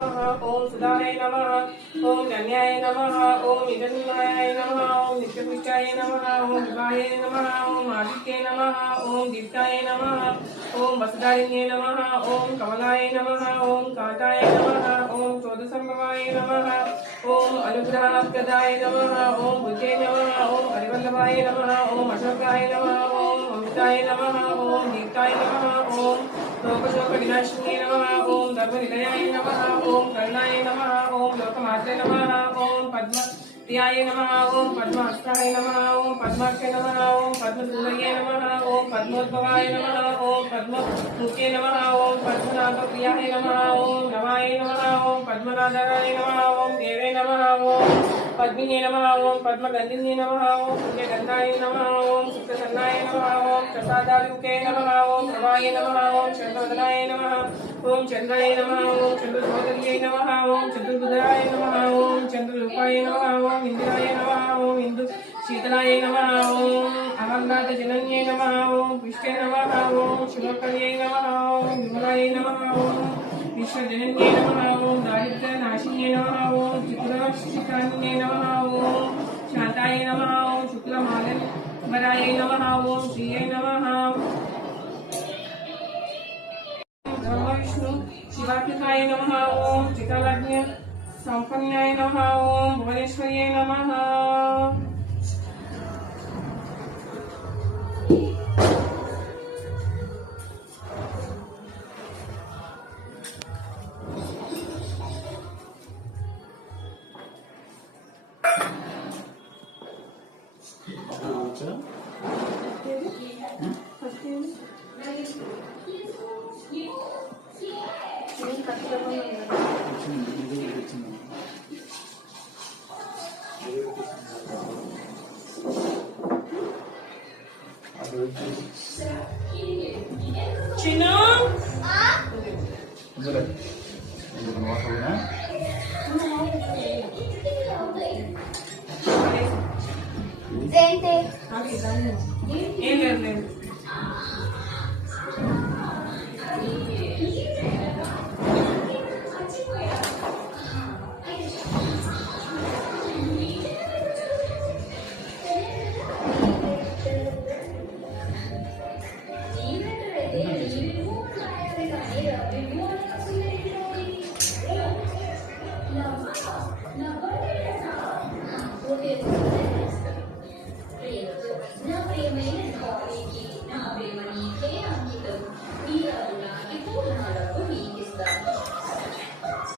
ओम सुधाय नमः ओम धन्याय नमः ओम निरंजनाय नमः ओम नित्यपुष्टाय नमः ओम विवाहे नमः ओम आदित्ये नमः ओम दीप्ताय नमः ओम वसुधारिण्ये नमः ओम कमलाय नमः ओम कांताय नमः ओम चोदसंभवाय नमः ओम अनुग्रहप्रदाय नमः ओम बुद्धे नमः ओम हरिवल्लभाय नमः ओम अशोकाय नमः ओम अमृताय नमः ओम दीप्ताय नमः ओम लोकशोक विनाशिने नमः ओम धर्मनिलयाय नमः ओम कर्णाय नमः ओम लोकमात्रे नमः ओम पद्मप्रियाय नमः ओम पद्महस्ताय नमः ओम पद्माक्षे नमः ओम पद्मसुंदर्ये नमः ओम पद्मोद्भवाय नमः ओम पद्ममुखे नमः ओम पद्मनाभप्रियाय नमः ओम नमाय नमः ओम पद्मनाधाय नमः ओम देवे नमः ओम पद्मिने नमः ओम पद्मगंधिने नमः ओम पुण्यगंधाय नमः ओम सुप्रसन्नाय नमः ओम प्रसादालुके नमः ओम प्रभाय नमः ओम चंद्रवदनाय नमः ओम चंद्राय नमः ओम चंद्रसोदर्ये नमः ओम चंद्रबुधराय नमः ओम चंद्ररूपाय नमः ओम इंदिराय नमः ओम इंदु शीतलाय नमः ओम अमरनाथ जनन्ये नमः ओम पुष्टे नमः ओम शिवकर्ये नमः ओम विमलाय नमः ओम विश्वजनन्ये नमः ओम दारिद्र्यनाशिन्ये नमः ओम त्रिपुरशिखान्ये नमः ओम शांताय नमः ओम शुक्लमालंबराय नमः ओम श्रिये नमः ब्रह्म विष्णु शिवात्मकाय नमः ओम त्रिकालाज्ञ संपन्नाय नमः ओम भुवनेश्वर्ये नमः Chino? Gente.